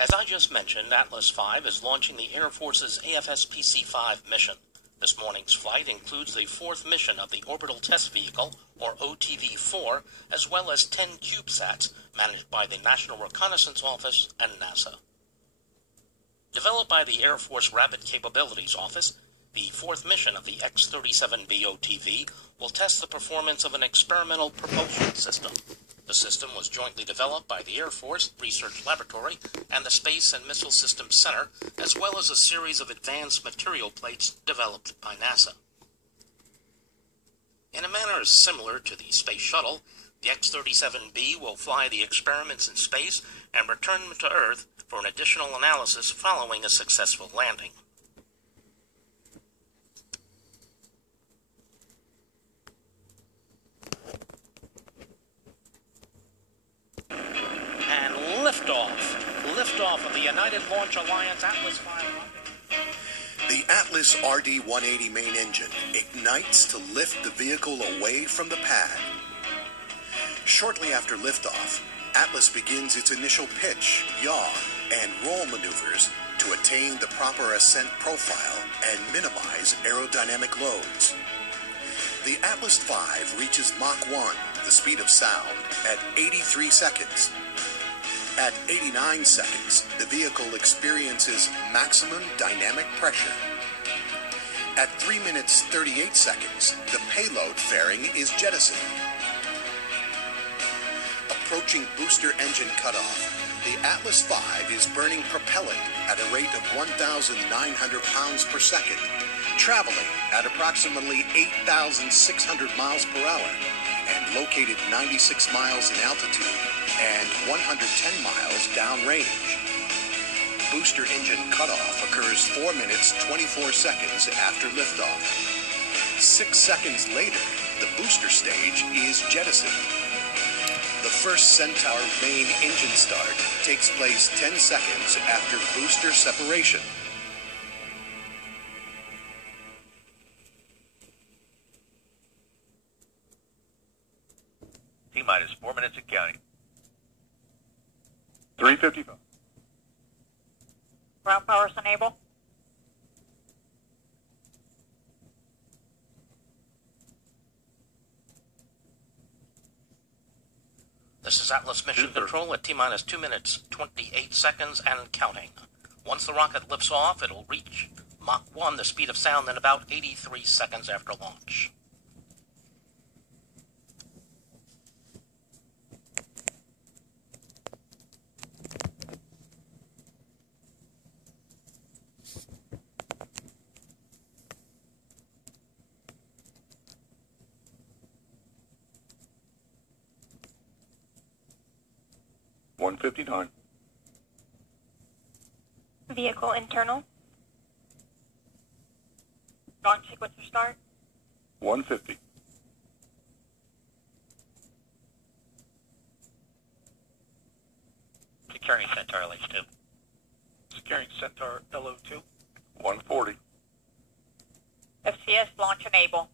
As I just mentioned, Atlas V is launching the Air Force's AFS-PC-5 mission. This morning's flight includes the fourth mission of the Orbital Test Vehicle, or OTV-4, as well as 10 CubeSats managed by the National Reconnaissance Office and NASA. Developed by the Air Force Rapid Capabilities Office, the fourth mission of the X-37B OTV will test the performance of an experimental propulsion system. The system was jointly developed by the Air Force Research Laboratory and the Space and Missile Systems Center, as well as a series of advanced material plates developed by NASA. In a manner similar to the Space Shuttle, the X-37B will fly the experiments in space and return them to Earth for an additional analysis following a successful landing. And liftoff of the United Launch Alliance Atlas V rocket. The Atlas RD-180 main engine ignites to lift the vehicle away from the pad. Shortly after liftoff, Atlas begins its initial pitch, yaw, and roll maneuvers to attain the proper ascent profile and minimize aerodynamic loads. The Atlas V reaches Mach 1, the speed of sound, at 83 seconds. At 89 seconds, the vehicle experiences maximum dynamic pressure. At 3 minutes 38 seconds, the payload fairing is jettisoned. Approaching booster engine cutoff, the Atlas V is burning propellant at a rate of 1,900 pounds per second, traveling at approximately 8,600 miles per hour, and located 96 miles in altitude and 110 miles downrange. Booster engine cutoff occurs 4 minutes 24 seconds after liftoff. 6 seconds later, the booster stage is jettisoned. The first Centaur main engine start takes place 10 seconds after booster separation. T-minus 4 minutes and counting. 3:55. Ground powers enable. This is Atlas Mission Control at T-minus 2 minutes, 28 seconds and counting. Once the rocket lifts off, it'll reach Mach 1, the speed of sound, in about 83 seconds after launch. $159. Vehicle internal. Launch sequencer start. 150. Securing Centaur LH2. Securing Centaur LO2. 140. FCS launch enable.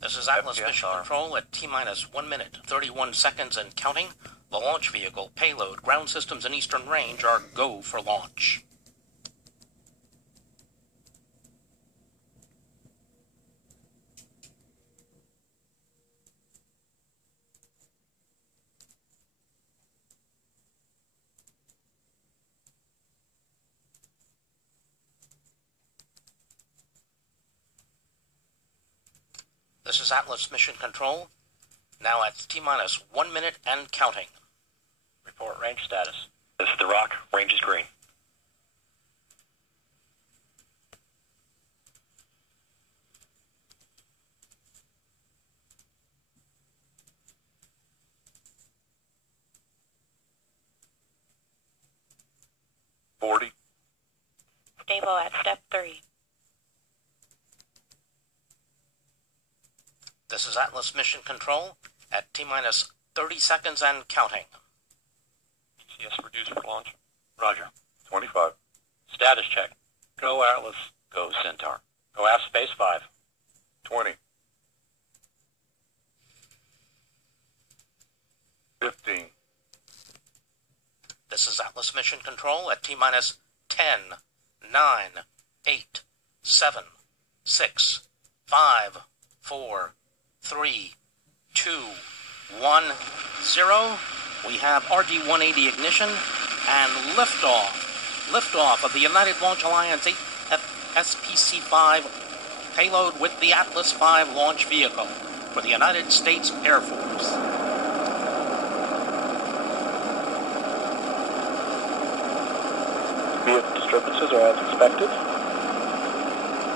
This is Atlas FCS Mission Control at T-minus 1 minute, 31 seconds and counting. The launch vehicle, payload, ground systems, and eastern range are go for launch. This is Atlas Mission Control, now at T-minus 1 minute and counting. Report range status. This is the Rock. Range is green. $40. Stable at step 3. This is Atlas Mission Control at T-minus 30 seconds and counting. TCS reduced for launch. Roger. 25. Status check. Go Atlas. Go Centaur. Go Aft Space 5. 20. 15. Atlas Mission Control at T-minus 10, 9, 8, 7, 6, 5, 4, 3, 2, 1, 0. We have RD-180 ignition and liftoff. Liftoff of the United Launch Alliance 8FSPC-5 payload with the Atlas V launch vehicle for the United States Air Force. Vehicle disturbances are as expected.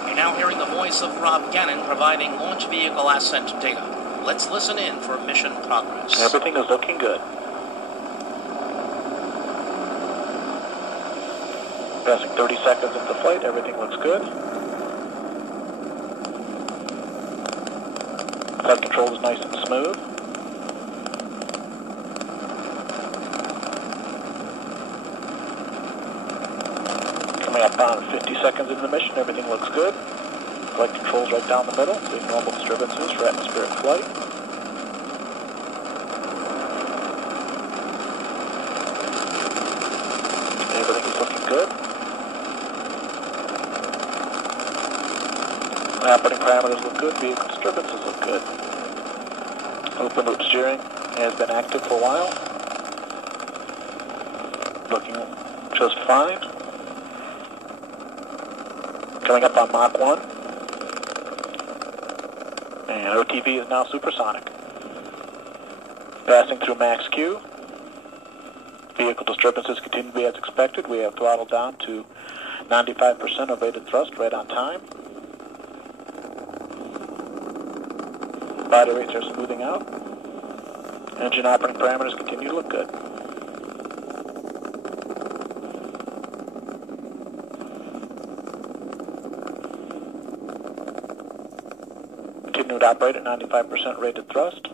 You're now hearing the voice of Rob Gannon providing launch vehicle ascent data. Let's listen in for mission progress. Everything is looking good. Passing 30 seconds into flight, everything looks good. Flight control is nice and smooth. Coming up on 50 seconds into the mission, everything looks good. Flight control's right down the middle, big normal disturbances for atmospheric flight. Everything is looking good. Operating parameters look good, vehicle disturbances look good. Open loop steering has been active for a while. Looking just fine. Coming up on Mach 1. And OTV is now supersonic. Passing through max Q. Vehicle disturbances continue to be as expected. We have throttled down to 95% of rated thrust right on time. Body rates are smoothing out. Engine operating parameters continue to look good. Continue to operate at 95% rated thrust.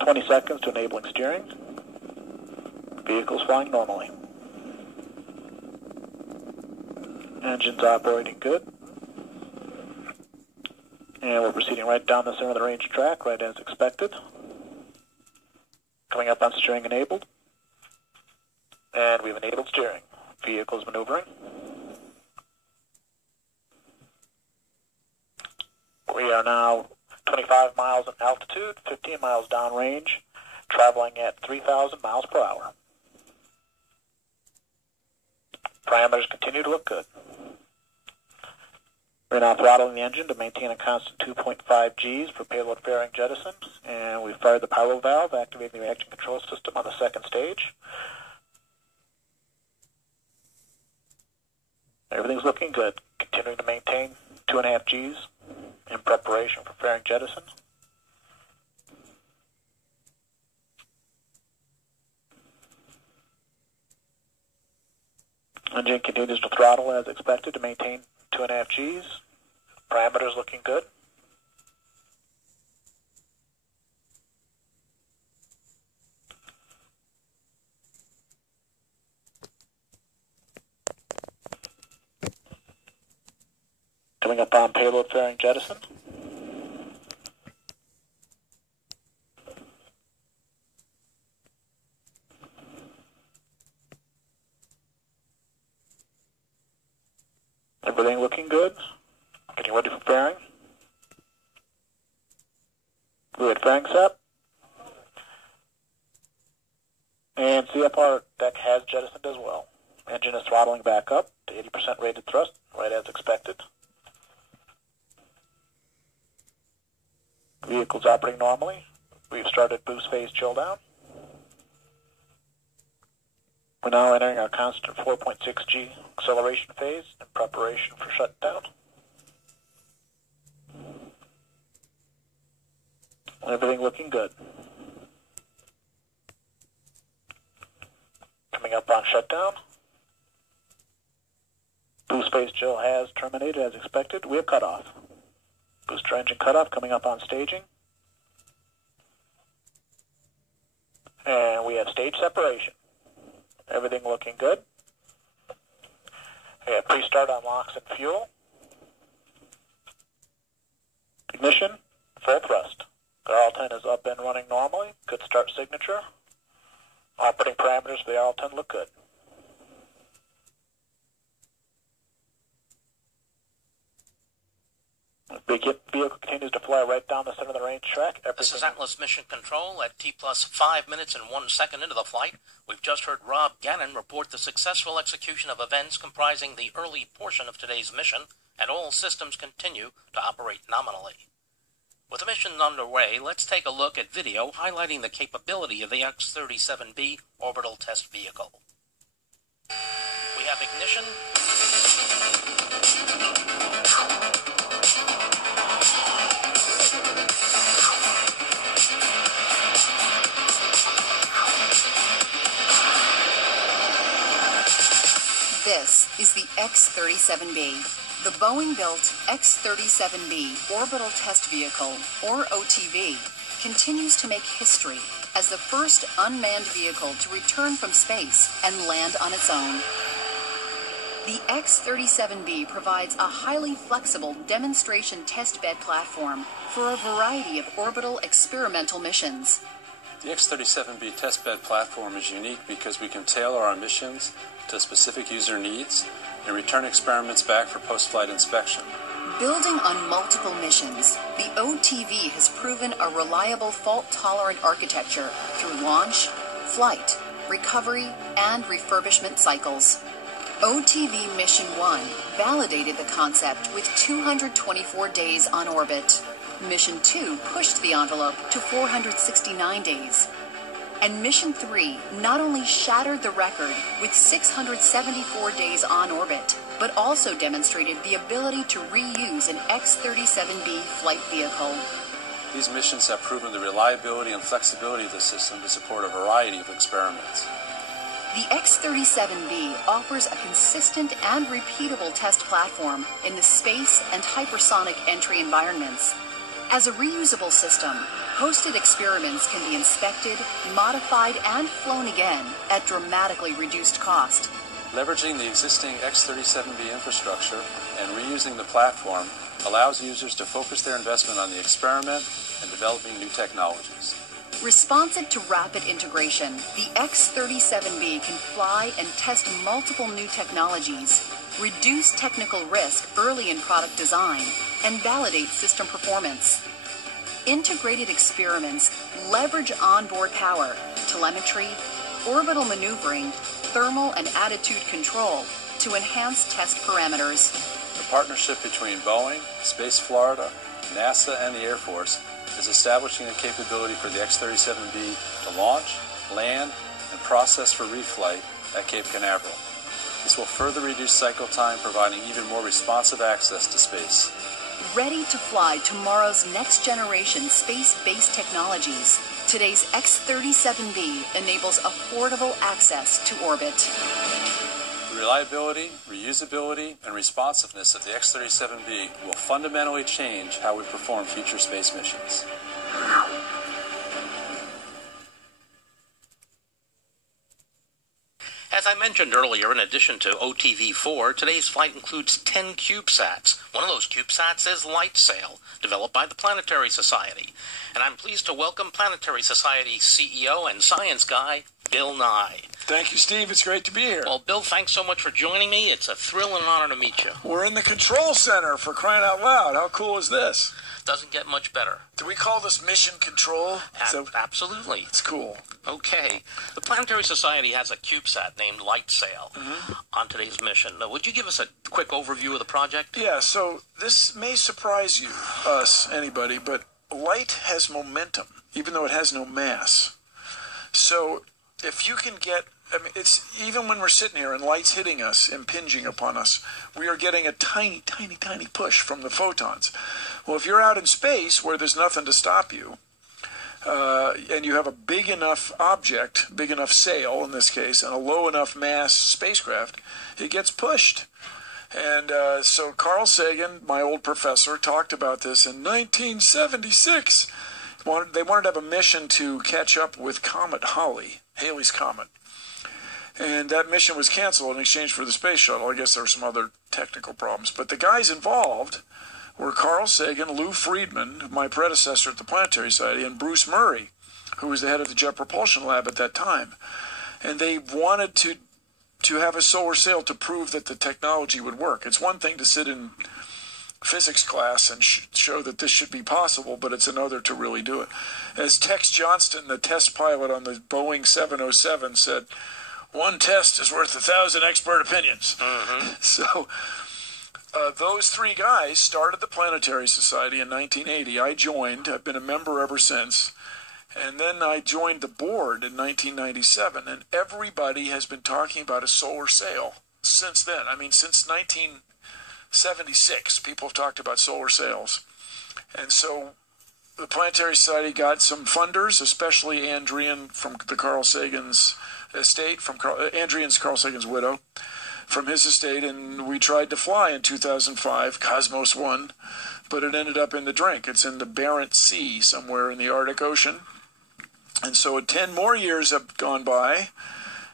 20 seconds to enabling steering. Vehicle's flying normally. Engine's operating good. And we're proceeding right down the center of the range track, right as expected. Coming up on steering enabled. And we've enabled steering. Vehicle's maneuvering. We are now 25 miles in altitude, 15 miles downrange, traveling at 3,000 miles per hour. Parameters continue to look good. We're now throttling the engine to maintain a constant 2.5 Gs for payload fairing jettison, and we've fired the power valve, activating the reaction control system on the second stage. Everything's looking good. Continuing to maintain 2.5 Gs in preparation for fairing jettison. Engine continues to throttle as expected to maintain 2.5 Gs. Parameters looking good. Coming up on payload fairing jettison. Everything looking good. Getting ready for fairing. Good fairing set. And CFR deck has jettisoned as well. Engine is throttling back up to 80% rated thrust, right as expected. Vehicle's operating normally. We've started boost phase chill down. We're now entering our constant 4.6 G acceleration phase in preparation for shutdown. Everything looking good. Coming up on shutdown. Boost phase chill has terminated as expected. We have cutoff. Booster engine cutoff coming up on staging. And we have stage separation. Everything looking good. We have pre-start on LOX and fuel. Ignition, full thrust. Our all 10 is up and running normally. Good start signature. Operating parameters for the R10 look good. The vehicle continues to fly right down the center of the range track. This is Atlas Mission Control at T+, 5 minutes and 1 second into the flight. We've just heard Rob Gannon report the successful execution of events comprising the early portion of today's mission, and all systems continue to operate nominally. With the mission underway, let's take a look at video highlighting the capability of the X-37B orbital test vehicle. We have ignition. This is the X-37B. The Boeing-built X-37B Orbital Test Vehicle, or OTV, continues to make history as the first unmanned vehicle to return from space and land on its own. The X-37B provides a highly flexible demonstration testbed platform for a variety of orbital experimental missions. The X-37B testbed platform is unique because we can tailor our missions to specific user needs and return experiments back for post-flight inspection. Building on multiple missions, the OTV has proven a reliable fault-tolerant architecture through launch, flight, recovery, and refurbishment cycles. OTV Mission 1 validated the concept with 224 days on orbit. Mission 2 pushed the envelope to 469 days. And Mission 3 not only shattered the record with 674 days on orbit, but also demonstrated the ability to reuse an X-37B flight vehicle. These missions have proven the reliability and flexibility of the system to support a variety of experiments. The X-37B offers a consistent and repeatable test platform in the space and hypersonic entry environments. As a reusable system, hosted experiments can be inspected, modified, and flown again at dramatically reduced cost. Leveraging the existing X-37B infrastructure and reusing the platform allows users to focus their investment on the experiment and developing new technologies. Responsive to rapid integration, the X-37B can fly and test multiple new technologies, reduce technical risk early in product design, and validate system performance. Integrated experiments leverage onboard power, telemetry, orbital maneuvering, thermal and attitude control to enhance test parameters. The partnership between Boeing, Space Florida, NASA, and the Air Force is establishing a capability for the X-37B to launch, land, and process for reflight at Cape Canaveral. This will further reduce cycle time, providing even more responsive access to space. Ready to fly tomorrow's next-generation space-based technologies, today's X-37B enables affordable access to orbit. The reliability, reusability, and responsiveness of the X-37B will fundamentally change how we perform future space missions. As I mentioned earlier, in addition to OTV-4, today's flight includes 10 CubeSats. One of those CubeSats is LightSail, developed by the Planetary Society. And I'm pleased to welcome Planetary Society CEO and science guy, Bill Nye. Thank you, Steve. It's great to be here. Well, Bill, thanks so much for joining me. It's a thrill and an honor to meet you. We're in the control center, for crying out loud. How cool is this? Doesn't get much better. Do we call this mission control? Absolutely. It's cool. Okay. The Planetary Society has a CubeSat named LightSail on today's mission. Would you give us a quick overview of the project? Yeah, so this may surprise you, us, anybody, but light has momentum, even though it has no mass. So if you can get, I mean, it's even when we're sitting here and light's hitting us, impinging upon us, we are getting a tiny, tiny, tiny push from the photons. Well, if you're out in space where there's nothing to stop you, and you have a big enough object, big enough sail in this case, and a low enough mass spacecraft, it gets pushed. And so Carl Sagan, my old professor, talked about this in 1976. They wanted to have a mission to catch up with Comet Halley, Halley's Comet. And that mission was canceled in exchange for the space shuttle. I guess there were some other technical problems. But the guys involved were Carl Sagan, Lou Friedman, my predecessor at the Planetary Society, and Bruce Murray. who was the head of the Jet Propulsion Lab at that time. And they wanted to have a solar sail to prove that the technology would work. It's one thing to sit in physics class and show that this should be possible, but it's another to really do it. As Tex Johnston, the test pilot on the Boeing 707, said, "One test is worth 1,000 expert opinions." So those three guys started the Planetary Society in 1980. I joined. I've been a member ever since. And then I joined the board in 1997, and everybody has been talking about a solar sail since then. I mean, since 1976, people have talked about solar sails. And so the Planetary Society got some funders, especially Andrian from the Carl Sagan's estate, Andrian's Carl Sagan's widow, from his estate, and we tried to fly in 2005, Cosmos 1, but it ended up in the drink. It's in the Barents Sea, somewhere in the Arctic Ocean. And so 10 more years have gone by,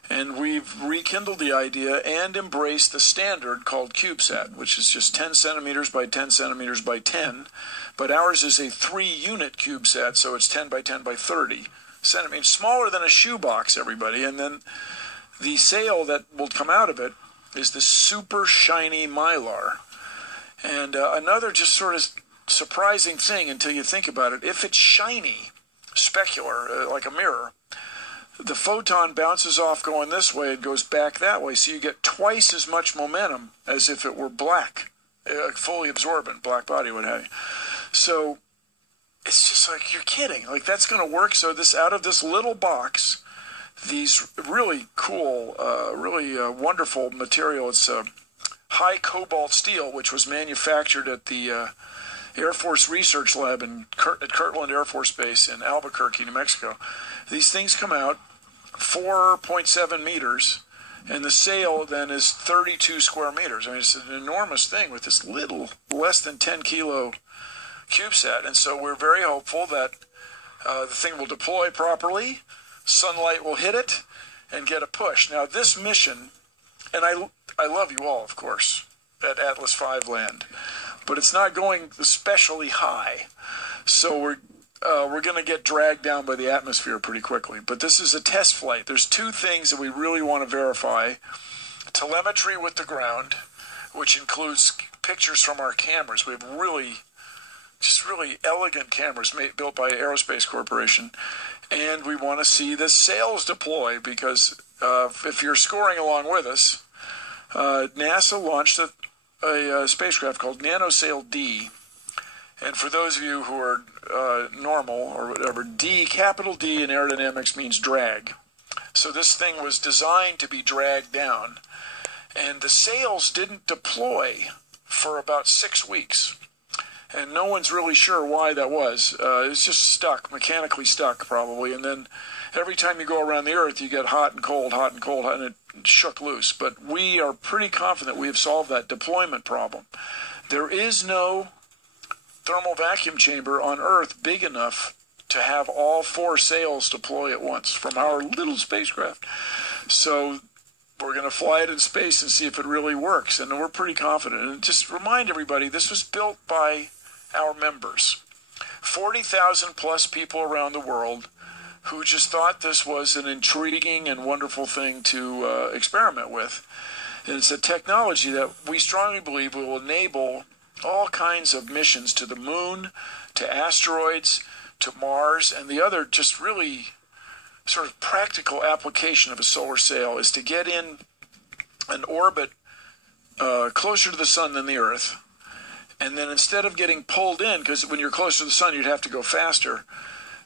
and we've rekindled the idea and embraced the standard called CubeSat, which is just 10 centimeters by 10 centimeters by 10. But ours is a 3-unit CubeSat, so it's 10 by 10 by 30 centimeters, smaller than a shoebox, everybody. And then the sail that will come out of it is this super shiny mylar. And another just sort of surprising thing until you think about it, if it's shiny, specular, like a mirror, the photon bounces off going this way and goes back that way, so you get twice as much momentum as if it were black, fully absorbent, black body, what have you. So it's just like, you're kidding, like that's going to work. So this, out of this little box, these really cool, really wonderful material, it's high cobalt steel, which was manufactured at the Air Force Research Lab at Kirtland Air Force Base in Albuquerque, New Mexico. These things come out 4.7 meters, and the sail then is 32 square meters. I mean, it's an enormous thing with this little, less than 10 kilo CubeSat. And so we're very hopeful that the thing will deploy properly, sunlight will hit it, and get a push. Now this mission, and I love you all, of course, at Atlas V land, but it's not going especially high, so we're going to get dragged down by the atmosphere pretty quickly. But this is a test flight. There's two things that we really want to verify: telemetry with the ground, which includes pictures from our cameras. We have really elegant cameras built by Aerospace Corporation, and we want to see the sails deploy, because if you're scoring along with us, NASA launched a spacecraft called NanoSail D, and for those of you who are normal or whatever, D, capital D in aerodynamics means drag. So this thing was designed to be dragged down, and the sails didn't deploy for about 6 weeks, and no one's really sure why that was. It's just stuck, mechanically stuck probably, and then every time you go around the Earth you get hot and cold, and it shook loose. But we are pretty confident we have solved that deployment problem. There is no thermal vacuum chamber on Earth big enough to have all 4 sails deploy at once from our little spacecraft. So we're going to fly it in space and see if it really works, and we're pretty confident. And just remind everybody, this was built by our members, 40,000 plus people around the world, who just thought this was an intriguing and wonderful thing to experiment with. And it's a technology that we strongly believe will enable all kinds of missions to the moon, to asteroids, to Mars, and the other just really sort of practical application of a solar sail is to get in an orbit closer to the sun than the Earth. And then instead of getting pulled in, because when you're closer to the sun you'd have to go faster,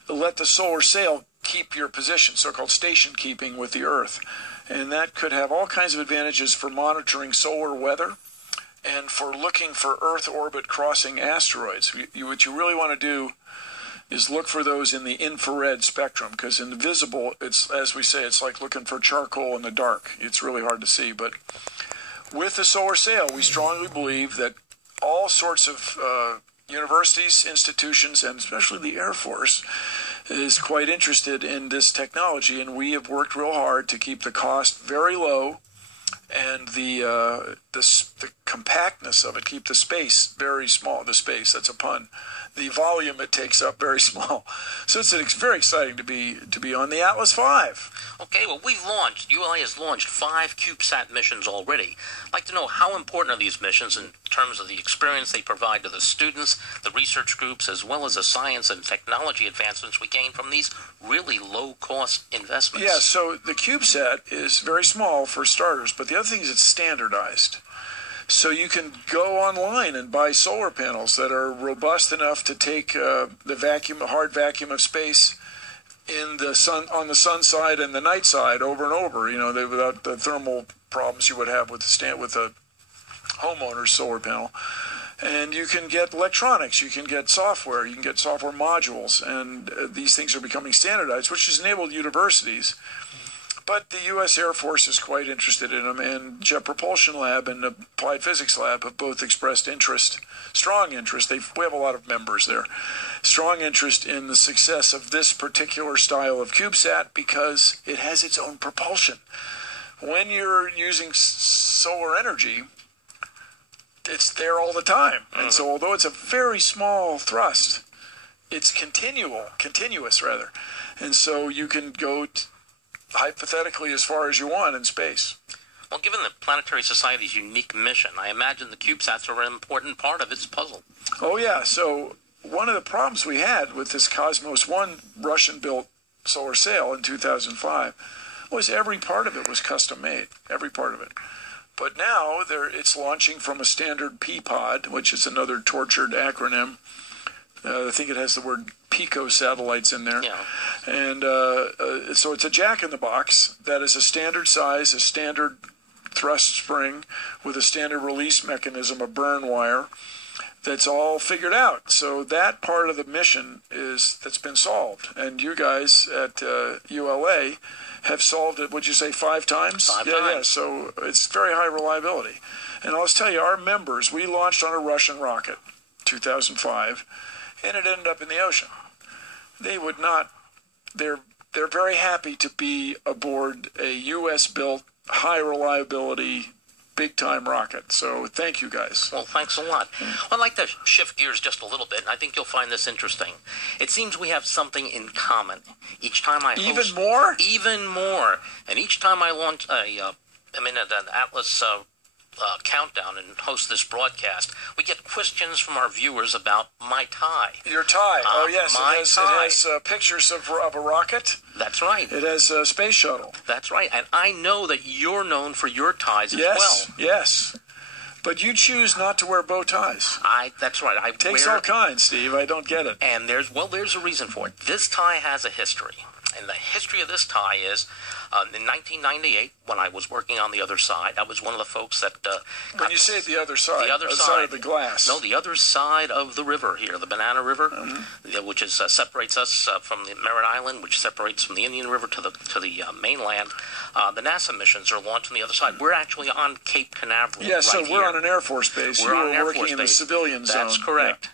let the solar sail keep your position, so-called station keeping with the Earth. And that could have all kinds of advantages for monitoring solar weather and for looking for Earth orbit crossing asteroids. What you really want to do is look for those in the infrared spectrum, because in the visible, it's, as we say, it's like looking for charcoal in the dark. It's really hard to see. But with the solar sail, we strongly believe that all sorts of universities, institutions, and especially the Air Force is quite interested in this technology, and we have worked real hard to keep the cost very low and the compactness of it, keep the space very small. The space, that's a pun. The volume it takes up very small. So it's very exciting to be on the Atlas V. Okay, well, ULA has launched 5 CubeSat missions already. I'd like to know how important are these missions in terms of the experience they provide to the students, the research groups, as well as the science and technology advancements we gain from these really low-cost investments. Yeah, so the CubeSat is very small for starters, but the other thing is it's standardized. So you can go online and buy solar panels that are robust enough to take the hard vacuum of space in the sun, on the sun side and the night side over and over. You know, without the thermal problems you would have with a homeowner's solar panel. And you can get electronics, you can get software, you can get software modules, and these things are becoming standardized, which has enabled universities. But the U.S. Air Force is quite interested in them, and Jet Propulsion Lab and Applied Physics Lab have both expressed interest, strong interest. We have a lot of members there. Strong interest in the success of this particular style of CubeSat because it has its own propulsion. When you're using solar energy, it's there all the time. And so although it's a very small thrust, it's continuous rather. And so you can go hypothetically as far as you want in space. Well, given the Planetary Society's unique mission, I imagine the CubeSats are an important part of its puzzle. Oh, yeah. So one of the problems we had with this Cosmos 1 Russian-built solar sail in 2005 was every part of it was custom-made, every part of it. But now it's launching from a standard P-pod, which is another tortured acronym. I think it has the word Pico satellites in there. Yeah. And so it's a jack-in-the-box that is a standard size, a standard thrust spring with a standard release mechanism, a burn wire. That's all figured out. So that part of the mission that's been solved. And you guys at ULA have solved it, would you say 5 times? 5 times. Yeah, so it's very high reliability. And I'll just tell you, our members, we launched on a Russian rocket, 2005, and it ended up in the ocean. They would not, they're very happy to be aboard a U.S.-built, high reliability, big-time rocket. So thank you guys. Well, thanks a lot. I'd like to shift gears just a little bit, and I think you'll find this interesting. It seems we have something in common. Each time I host... Even more? Even more. And each time I launch an Atlas countdown and host this broadcast, we get questions from our viewers about my tie. Your tie. Oh, yes. It has pictures of a rocket. That's right. It has a space shuttle. That's right. And I know that you're known for your ties as well. Yes. But you choose not to wear bow ties. That's right. It takes all kinds, Steve. I don't get it. And there's a reason for it. This tie has a history. And the history of this tie is, in 1998, when I was working on the other side, I was one of the folks that... when you say the other side of the glass. No, the other side of the river here, the Banana River, which is separates us from the Merritt Island, which separates from the Indian River to the mainland. The NASA missions are launched on the other side. We're actually on Cape Canaveral. Yeah, so we're on an Air Force base. We're on an Air working Force in base. The civilian zone. That's correct. Yeah.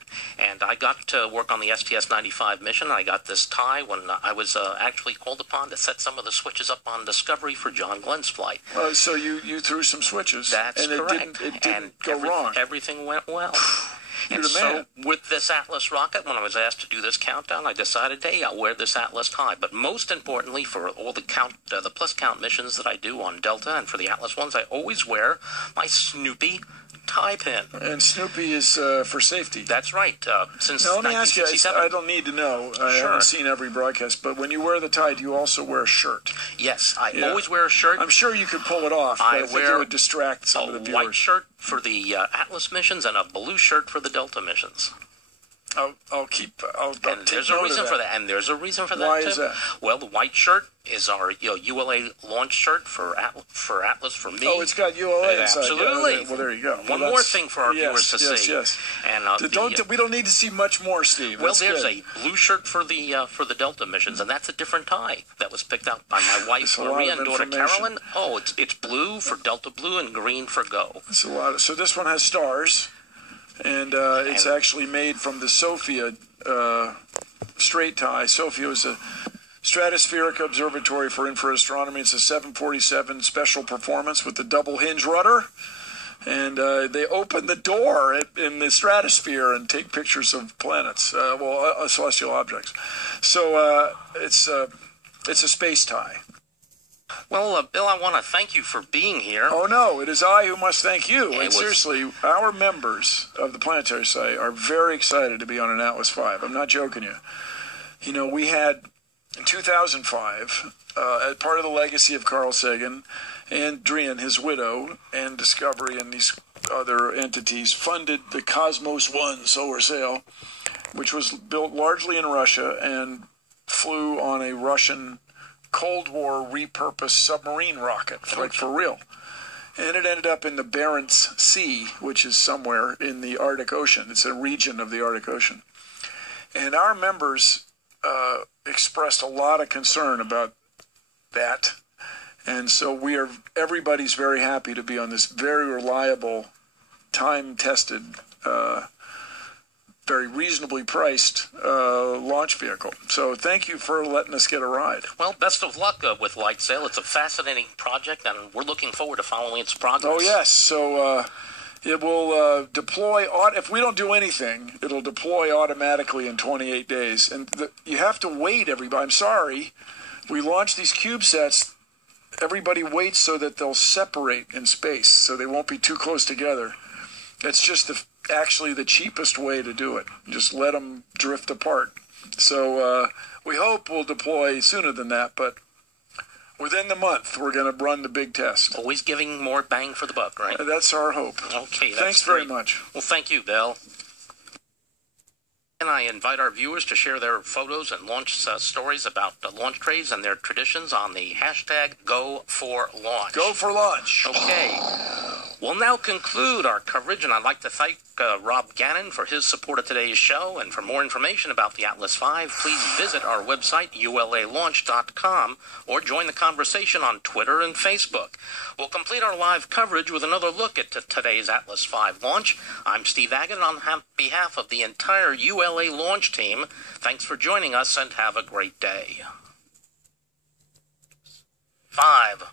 And I got to work on the STS-95 mission. I got this tie when I was actually called upon to set some of the switches up on Discovery for John Glenn's flight. So you threw some switches. That's correct. It didn't go wrong. Everything went well. And so with this Atlas rocket, when I was asked to do this countdown, I decided, hey, I'll wear this Atlas tie. But most importantly, for all the plus count missions that I do on Delta and for the Atlas ones, I always wear my Snoopy tie pin. And Snoopy is for safety. That's right. Since now, let me ask you, I don't need to know. I Sure. haven't seen every broadcast, but when you wear the tie, do you also wear a shirt? Yes, I always wear a shirt. I'm sure you could pull it off, but I think it would distract some of the viewers. A white shirt for the Atlas missions and a blue shirt for the Delta missions. I'll take there's a reason for that. And there's a reason for that, Why too. is that? Well, the white shirt is our ULA launch shirt for Atlas for me. Oh, it's got ULA inside. Absolutely. Yeah, well, there you go. One more thing for our viewers to see. Yes. And we don't need to see much more, Steve. Well, there's a blue shirt for the Delta missions, and that's a different tie that was picked out by my wife Maria and daughter Carolyn. Oh, it's blue for Delta Blue and green for Go. It's a lot. So this one has stars, and it's actually made from the Sophia straight tie. Sophia was a Stratospheric Observatory for Infrared Astronomy. It's a 747 special performance with the double hinge rudder. And they open the door in the stratosphere and take pictures of planets, celestial objects. So it's a space tie. Well, Bill, I want to thank you for being here. Oh, no, it is I who must thank you. Yeah, and seriously, our members of the Planetary Society are very excited to be on an Atlas V. I'm not joking you. You know, we had, in 2005, as part of the legacy of Carl Sagan, Andrian, his widow, and Discovery and these other entities funded the Cosmos 1 solar sail, which was built largely in Russia and flew on a Russian Cold War repurposed submarine rocket, like for real. And it ended up in the Barents Sea, which is somewhere in the Arctic Ocean. It's a region of the Arctic Ocean. And our members expressed a lot of concern about that. And so everybody's very happy to be on this very reliable, time-tested, very reasonably priced launch vehicle. So thank you for letting us get a ride. Well, best of luck with LightSail. It's a fascinating project, and we're looking forward to following its progress. Oh, yes. So it will deploy, if we don't do anything, it'll deploy automatically in 28 days. And you have to wait, everybody. I'm sorry. We launched these CubeSats. Everybody waits so that they'll separate in space, so they won't be too close together. It's just actually the cheapest way to do it. Just let them drift apart. So we hope we'll deploy sooner than that, but within the month, we're going to run the big test. Always giving more bang for the buck, right? That's our hope. Okay, that's Thanks very much. Well, thank you, Bill. And I invite our viewers to share their photos and launch stories about the launch trays and their traditions on the hashtag #GoForLaunch. Go for launch. Okay. We'll now conclude our coverage, and I'd like to thank Rob Gannon for his support of today's show. And for more information about the Atlas V, please visit our website, ulalaunch.com, or join the conversation on Twitter and Facebook. We'll complete our live coverage with another look at today's Atlas V launch. I'm Steve Agate, and on behalf of the entire ULA Launch team, thanks for joining us, and have a great day. 5,